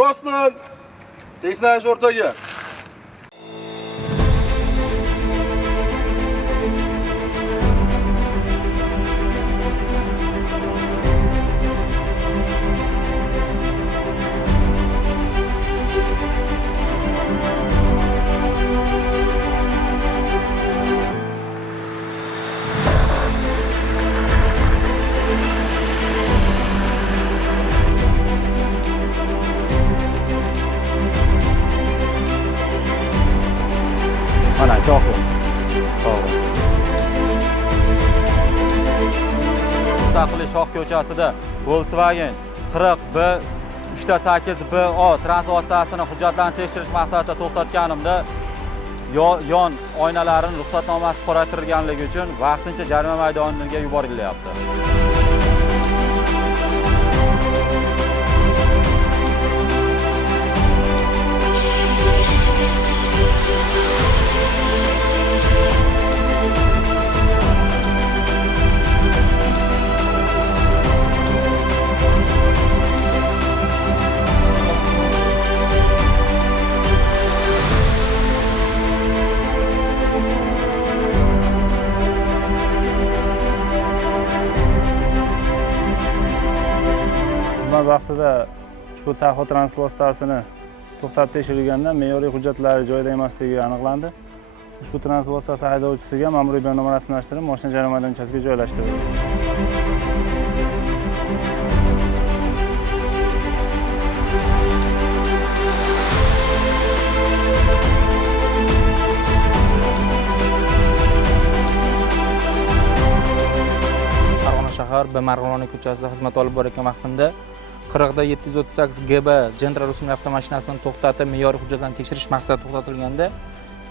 Rostdan teksnanish o'rtaga. Mana cho'qi. To'g'ri. Mustaqillik shoh ko'chasida Volkswagen 40B 3.8BO transport vositasini hujjatlarini tekshirish maqsadida to'xtatganimda yon oynalarini ruxsatnomasi qo'yilganligi uchun vaqtincha jarima maydoniga yuborilyapti. Xizmat vaqtida ushbu Taxo transport vositasini to'xtatib tekshirilganda me'yoriy hujjatlari joyida emasligi aniqlandi. Ushbu transport vositasi haydovchisiga ma'muriy bayonnoma rasmiylashtirib, mashina jarima maydonchasiga joylashtirildi. Farg'ona shahar Marg'ilon ko'chasida xizmat olib borayotgan vaqtimda 40-738GB Gentra rusumli avtomashinasini to'xtatib, me'yoriy hujjatlarni tekshirish maqsadida to'xtatilganda,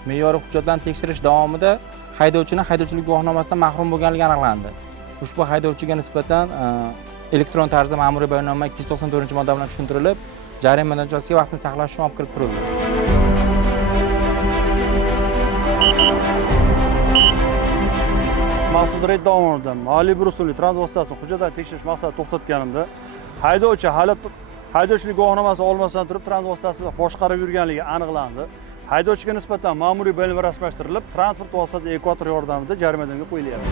me'yoriy hujjatlarni tekshirish davomida haydovchining haydovchilik guvohnomasidan mahrum bo'lganligi aniqlandi. Ushbu haydovchiga nisbatan elektron tarzda ma'muriy bayonnoma 294-modda bilan tushuntirilib, jarima maydonchasiga vaqtni saqlash uchun olib kirib turildi. Maxsus reyd davomida moliy rusumli transport vositasini hujjatlarini tekshirish maqsadida to'xtatganimda haydovchi hali haydovchilik guvohnomasini olmasdan turib transport vositasini boshqarib yurganligi aniqlandi. Haydovchiga nisbatan ma'muriy bayonnoma rasmiylashtirilib, transport vositasi evakuator yordamida jarima maydoniga qo'yilyapti.